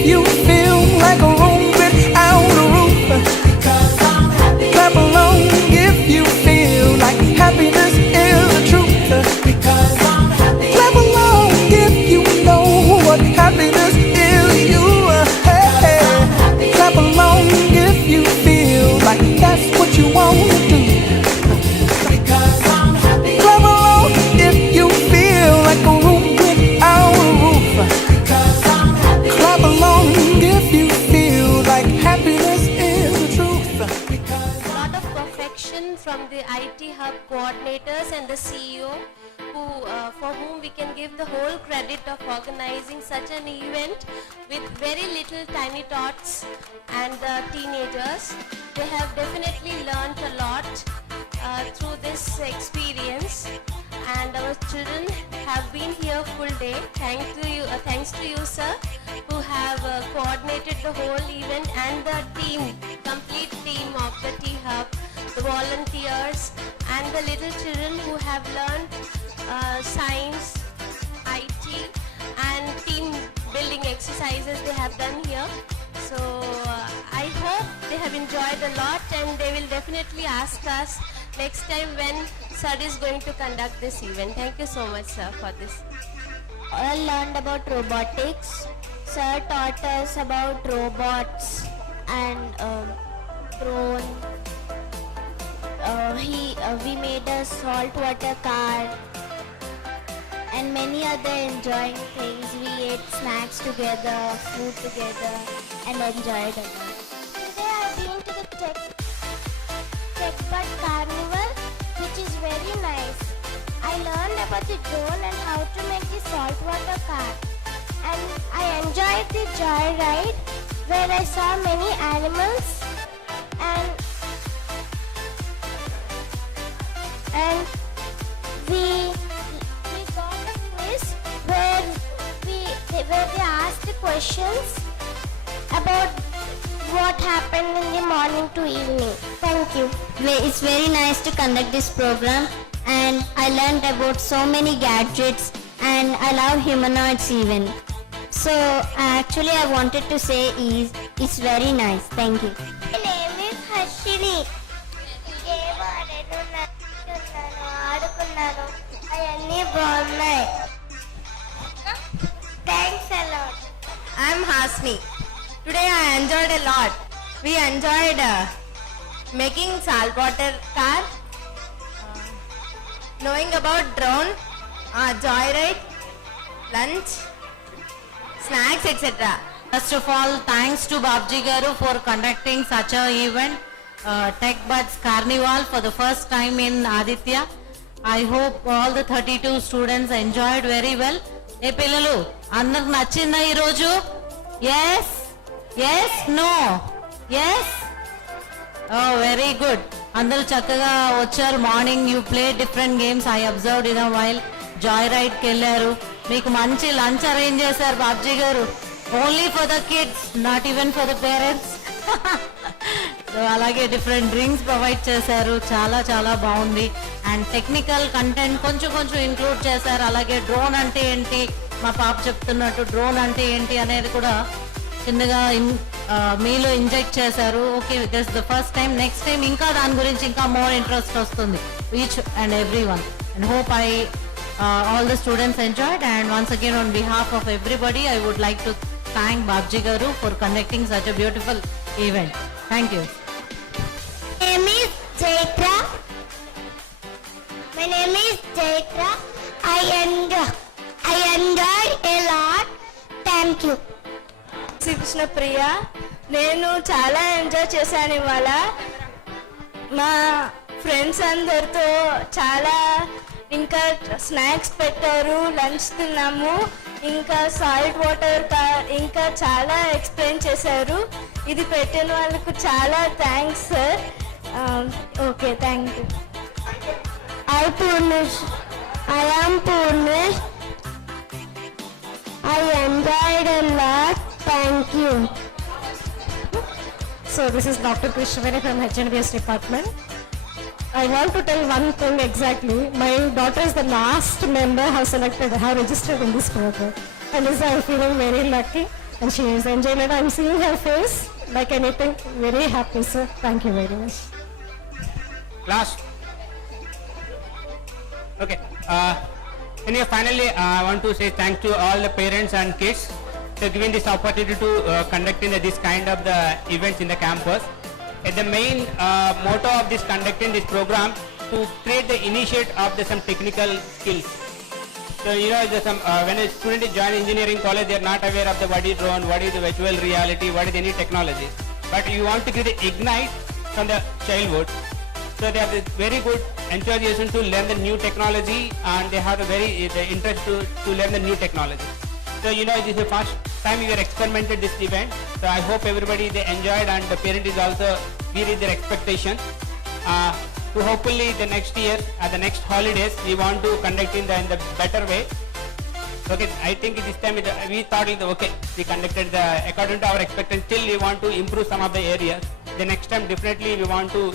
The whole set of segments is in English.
if you feel like a room without a roof. Because I'm happy. Clap along if you feel like happiness is the truth. Because I'm happy. Clap along if you know what happiness is. You, hey. Clap along if you feel like that's what you want to do. Because I'm happy. Clap along if you feel like a room without a roof. Because I'm happy. Clap along if you feel like happiness is the truth. Because A lot of perfection from the IT Hub coordinators and the CEO, for whom we can give the whole credit of organizing such an event with very little tiny tots and teenagers. They have definitely learned a lot through this experience, and our children have been here full day. Thanks to you, sir, who have coordinated the whole event, and the team, complete team of the T-Hub, the volunteers, and the little children who have learned science, IT, and team building exercises they have done here. So I hope they have enjoyed a lot, and they will definitely ask us next time when sir is going to conduct this event. Thank you so much, sir, for this. I learned about robotics. Sir taught us about robots and drone. We made a saltwater car and many other enjoying things. We ate snacks together, food together, and enjoyed a lot. Today I've been to the Technicalhub Carnival, which is very nice. I learned about the drone and how to make the saltwater car. And I enjoyed the joyride where I saw many animals and we got a quiz where they asked the questions about what happened in the morning to evening. Thank you. It's very nice to conduct this program, and I learned about so many gadgets, and I love humanoids even. So actually I wanted to say it's very nice. Thank you. My name is Harshini. అవన్నీ బాగున్నాయి. Thanks a lot. I'm Hasni. Today I enjoyed a lot. We enjoyed making saltwater car, knowing about drone, joyride, lunch, snacks, etc. First of all, thanks to Babji Garu for conducting such a event, Tech Buds Carnival for the first time in Aditya. I hope all the 32 students enjoyed very well. Hey pillalu, andaku nachinda ee roju? Yes? Yes? No? Yes? Oh, very good. Andaru chakkaga vacharu. Morning you played different games. I observed in a while. Joyride ki ellaru. Meeku manchi lunch arrange chesaru Babji garu. Only for the kids, not even for the parents. So అలాగే different drinks provide చేశారు. చాలా చాలా బాగుంది. And technical content కొంచెం include చేశారు. అలాగే drone అంటే ఏంటి, మా పాప చెప్తున్నట్టు డ్రోన్ అంటే ఏంటి అనేది కూడా చిన్నగా మీలో ఇంజెక్ట్ చేశారు. Okay, this the first time. Next time ఇంకా దాని గురించి ఇంకా మోర్ ఇంట్రెస్ట్ వస్తుంది each and every one. And hope all the students enjoyed, and once again on behalf of everybody I would like to thank Babji Garu for conducting such a beautiful event. Thank you. My name is Chaitra. My name is Chaitra. I enjoyed a lot. Thank you. Srikrishna Priya. నేను చాలా enjoy చేశాను ఇవాళ. మా friends అందరితో చాలా ఇంకా snacks పెట్టారు, lunch తిన్నాము, ఇంకా సాల్ట్ వాటర్ ఇంకా చాలా ఎక్స్ప్లెయిన్ చేశారు. ఇది పెట్టిన వాళ్ళకు చాలా thanks sir. Okay, thank you. I am Purnish. I enjoyed a lot. Thank you. So this is Dr. Krishna from HNBS department. I want to tell one thing exactly. My daughter is the last member have registered in this program, and this I am feeling very lucky. and she is enjoying it. I'm seeing her face like anything. Very happy, sir. Thank you very much. Last. Okay. Anyway, finally, I want to say thanks to all the parents and kids for giving this opportunity to conducting this kind of the events in the campus. The main motto of this conducting this program to create the initiate of some technical skills. So when a student is joining engineering college, they are not aware of what is drone, what is the virtual reality, what is any technology. But you want to give the ignite from the childhood. So they have a very good enthusiasm to learn the new technology, and they have the interest to learn the new technology. So this is the first time we are experimented this event. So I hope everybody they enjoyed, and the parent is also meeting their expectation. So hopefully the next year at the next holidays we want to conduct in the better way. Okay, I think this time we thought okay, we conducted according to our expectation. Still we want to improve some of the areas. The next time definitely we want to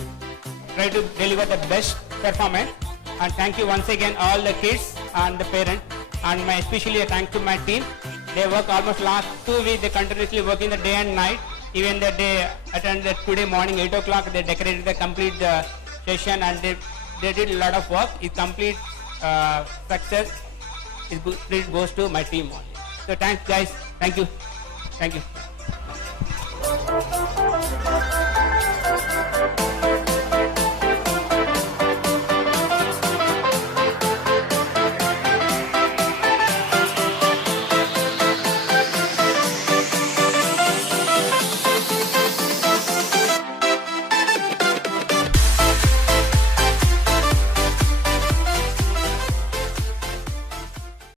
try to deliver the best performance. And thank you once again all the kids and the parents, and especially a thank to my team. They work almost last 2 weeks. They continuously working the day and night. Even that they attended today morning 8 o'clock. They decorated the complete session, and they did a lot of work. It complete success. It goes to my team only. So thanks guys. Thank you. Thank you.